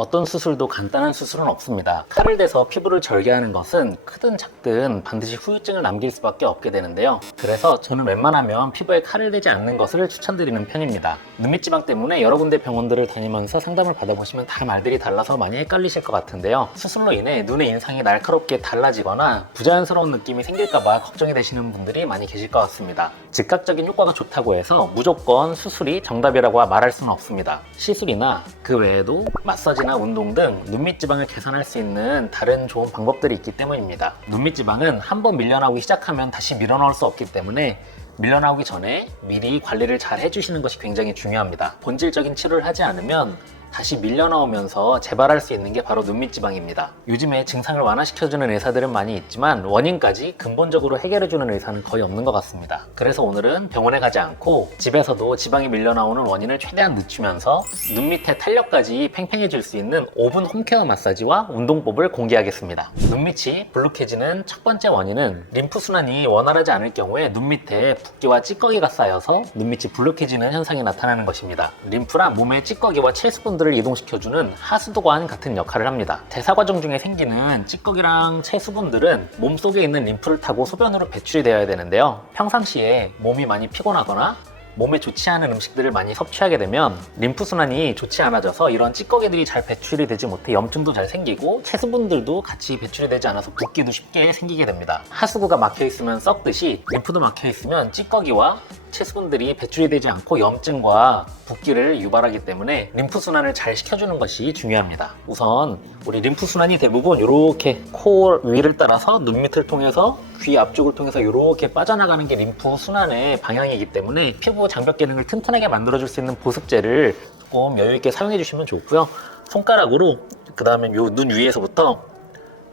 어떤 수술도 간단한 수술은 없습니다. 칼을 대서 피부를 절개하는 것은 크든 작든 반드시 후유증을 남길 수밖에 없게 되는데요. 그래서 저는 웬만하면 피부에 칼을 대지 않는 것을 추천드리는 편입니다. 눈밑지방 때문에 여러 군데 병원들을 다니면서 상담을 받아보시면 다 말들이 달라서 많이 헷갈리실 것 같은데요. 수술로 인해 눈의 인상이 날카롭게 달라지거나 부자연스러운 느낌이 생길까봐 걱정이 되시는 분들이 많이 계실 것 같습니다. 즉각적인 효과가 좋다고 해서 무조건 수술이 정답이라고 말할 수는 없습니다. 시술이나 그 외에도 마사지나 운동 등 눈밑지방을 개선할 수 있는 다른 좋은 방법들이 있기 때문입니다. 눈밑지방은 한번 밀려나오기 시작하면 다시 밀어넣을 수 없기 때문에 밀려나오기 전에 미리 관리를 잘 해주시는 것이 굉장히 중요합니다. 본질적인 치료를 하지 않으면 다시 밀려나오면서 재발할 수 있는 게 바로 눈밑지방입니다. 요즘에 증상을 완화시켜주는 의사들은 많이 있지만 원인까지 근본적으로 해결해주는 의사는 거의 없는 것 같습니다. 그래서 오늘은 병원에 가지 않고 집에서도 지방이 밀려나오는 원인을 최대한 늦추면서 눈 밑에 탄력까지 팽팽해질 수 있는 5분 홈케어 마사지와 운동법을 공개하겠습니다. 눈밑이 불룩해지는 첫 번째 원인은 림프순환이 원활하지 않을 경우에 눈 밑에 붓기와 찌꺼기가 쌓여서 눈밑이 불룩해지는 현상이 나타나는 것입니다. 림프란 몸의 찌꺼기와 체수분 을 이동시켜주는 하수도관 같은 역할을 합니다. 대사 과정 중에 생기는 찌꺼기랑 체수분들은 몸속에 있는 림프를 타고 소변으로 배출이 되어야 되는데요. 평상시에 몸이 많이 피곤하거나 몸에 좋지 않은 음식들을 많이 섭취하게 되면 림프순환이 좋지 않아져서 이런 찌꺼기들이 잘 배출이 되지 못해 염증도 잘 생기고 체수분들도 같이 배출이 되지 않아서 붓기도 쉽게 생기게 됩니다. 하수구가 막혀있으면 썩듯이 림프도 막혀있으면 찌꺼기와 체수분들이 배출이 되지 않고 염증과 붓기를 유발하기 때문에 림프순환을 잘 시켜주는 것이 중요합니다. 우선 우리 림프순환이 대부분 이렇게 코 위를 따라서 눈 밑을 통해서 귀 앞쪽을 통해서 이렇게 빠져나가는 게 림프순환의 방향이기 때문에 피부 장벽 기능을 튼튼하게 만들어줄 수 있는 보습제를 조금 여유있게 사용해 주시면 좋고요. 손가락으로 그 다음에 요 눈 위에서부터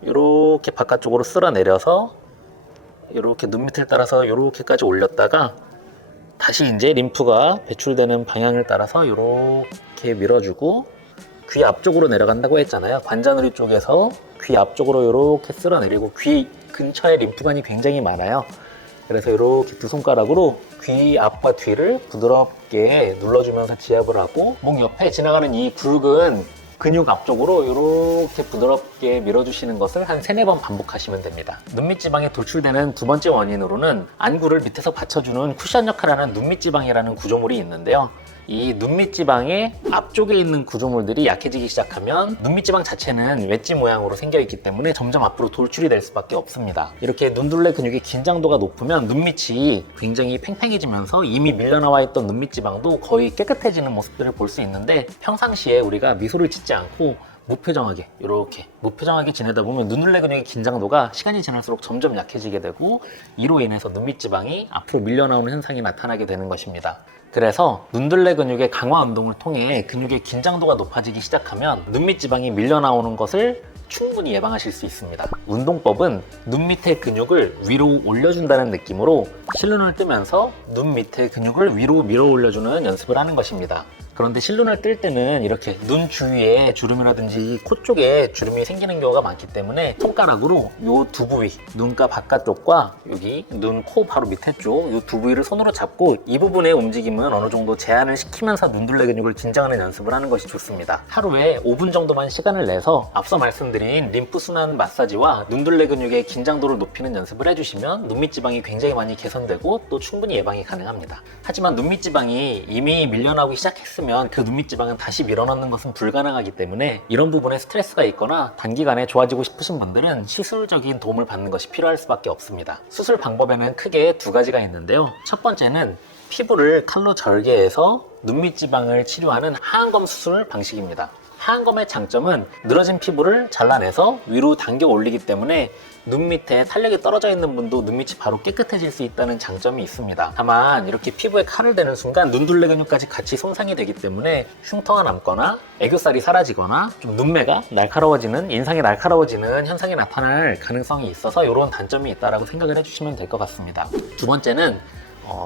이렇게 바깥쪽으로 쓸어내려서 이렇게 눈 밑을 따라서 이렇게까지 올렸다가 다시 이제 림프가 배출되는 방향을 따라서 이렇게 밀어주고 귀 앞쪽으로 내려간다고 했잖아요. 관자놀이 쪽에서 귀 앞쪽으로 이렇게 쓸어내리고 귀 근처에 림프관이 굉장히 많아요. 그래서 이렇게 두 손가락으로 귀 앞과 뒤를 부드럽게 눌러주면서 지압을 하고 목 옆에 지나가는 이 굵은 근육 앞쪽으로 이렇게 부드럽게 밀어주시는 것을 한 3-4번 반복하시면 됩니다. 눈밑지방에 돌출되는 두 번째 원인으로는 안구를 밑에서 받쳐주는 쿠션 역할을 하는 눈밑지방이라는 구조물이 있는데요. 이 눈밑지방의 앞쪽에 있는 구조물들이 약해지기 시작하면 눈밑지방 자체는 웨지 모양으로 생겨 있기 때문에 점점 앞으로 돌출이 될 수밖에 없습니다. 이렇게 눈둘레 근육의 긴장도가 높으면 눈밑이 굉장히 팽팽해지면서 이미 밀려나와 있던 눈밑지방도 거의 깨끗해지는 모습들을 볼 수 있는데 평상시에 우리가 미소를 짓지 않고 무표정하게 이렇게 무표정하게 지내다 보면 눈둘레 근육의 긴장도가 시간이 지날수록 점점 약해지게 되고 이로 인해서 눈밑지방이 앞으로 밀려나오는 현상이 나타나게 되는 것입니다. 그래서 눈둘레 근육의 강화 운동을 통해 근육의 긴장도가 높아지기 시작하면 눈밑지방이 밀려나오는 것을 충분히 예방하실 수 있습니다. 운동법은 눈 밑의 근육을 위로 올려준다는 느낌으로 실눈을 뜨면서 눈 밑의 근육을 위로 밀어 올려주는 연습을 하는 것입니다. 그런데 실눈을 뜰 때는 이렇게 눈 주위에 주름이라든지 코 쪽에 주름이 생기는 경우가 많기 때문에 손가락으로 이 두 부위, 눈가 바깥쪽과 여기 눈, 코 바로 밑에 쪽 이 두 부위를 손으로 잡고 이 부분의 움직임은 어느 정도 제한을 시키면서 눈둘레 근육을 긴장하는 연습을 하는 것이 좋습니다. 하루에 5분 정도만 시간을 내서 앞서 말씀드린 림프순환 마사지와 눈둘레 근육의 긴장도를 높이는 연습을 해주시면 눈밑지방이 굉장히 많이 개선되고 또 충분히 예방이 가능합니다. 하지만 눈밑지방이 이미 밀려나오기 시작했으면 그 눈밑지방은 다시 밀어넣는 것은 불가능하기 때문에 이런 부분에 스트레스가 있거나 단기간에 좋아지고 싶으신 분들은 시술적인 도움을 받는 것이 필요할 수밖에 없습니다. 수술 방법에는 크게 두 가지가 있는데요. 첫 번째는 피부를 칼로 절개해서 눈밑지방을 치료하는 하안검 수술 방식입니다. 하안검의 장점은 늘어진 피부를 잘라내서 위로 당겨 올리기 때문에 눈 밑에 탄력이 떨어져 있는 분도 눈밑이 바로 깨끗해질 수 있다는 장점이 있습니다. 다만 이렇게 피부에 칼을 대는 순간 눈둘레 근육까지 같이 손상이 되기 때문에 흉터가 남거나 애교살이 사라지거나 좀 눈매가 날카로워지는, 인상이 날카로워지는 현상이 나타날 가능성이 있어서 이런 단점이 있다고 생각을 해주시면 될 것 같습니다. 두 번째는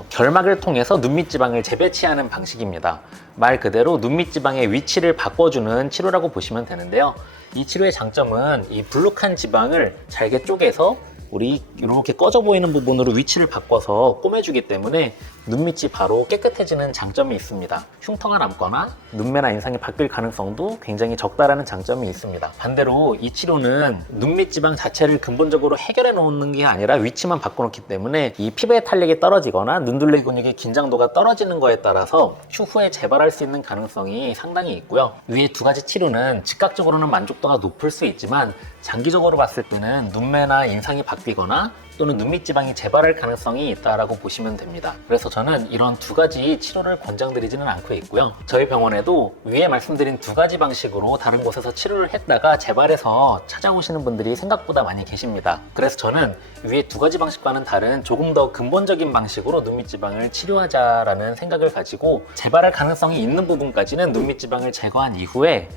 결막을 통해서 눈밑지방을 재배치하는 방식입니다. 말 그대로 눈밑지방의 위치를 바꿔주는 치료라고 보시면 되는데요. 이 치료의 장점은 이 불룩한 지방을 잘게 쪼개서 우리 이렇게 꺼져 보이는 부분으로 위치를 바꿔서 꼬매주기 때문에 눈밑이 바로 깨끗해지는 장점이 있습니다. 흉터가 남거나 눈매나 인상이 바뀔 가능성도 굉장히 적다라는 장점이 있습니다. 반대로 이 치료는 눈밑 지방 자체를 근본적으로 해결해 놓는 게 아니라 위치만 바꿔놓기 때문에 이 피부의 탄력이 떨어지거나 눈둘레 근육의 긴장도가 떨어지는 거에 따라서 추후에 재발할 수 있는 가능성이 상당히 있고요. 위에 두 가지 치료는 즉각적으로는 만족도가 높을 수 있지만 장기적으로 봤을 때는 눈매나 인상이 바뀌거나 또는 눈밑 지방이 재발할 가능성이 있다라고 보시면 됩니다. 그래서 저는 이런 두 가지 치료를 권장드리지는 않고 있고요. 저희 병원에도 위에 말씀드린 두 가지 방식으로 다른 곳에서 치료를 했다가 재발해서 찾아오시는 분들이 생각보다 많이 계십니다. 그래서 저는 위에 두 가지 방식과는 다른 조금 더 근본적인 방식으로 눈밑 지방을 치료하자라는 생각을 가지고 재발할 가능성이 있는 부분까지는 눈밑 지방을 제거한 이후에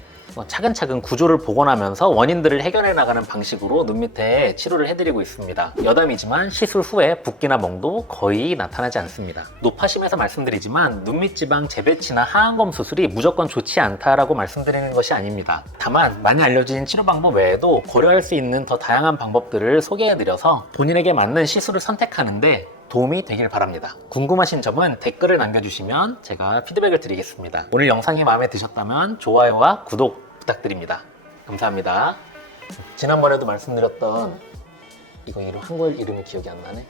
차근차근 구조를 복원하면서 원인들을 해결해 나가는 방식으로 눈밑에 치료를 해드리고 있습니다. 여담이지만 시술 후에 붓기나 멍도 거의 나타나지 않습니다. 노파심에서 말씀드리지만 눈밑 지방 재배치나 하안검 수술이 무조건 좋지 않다라고 말씀드리는 것이 아닙니다. 다만 많이 알려진 치료 방법 외에도 고려할 수 있는 더 다양한 방법들을 소개해드려서 본인에게 맞는 시술을 선택하는데 도움이 되길 바랍니다. 궁금하신 점은 댓글을 남겨주시면 제가 피드백을 드리겠습니다. 오늘 영상이 마음에 드셨다면 좋아요와 구독 부탁드립니다. 감사합니다. 지난번에도 말씀드렸던 이거 한글 이름이 기억이 안 나네.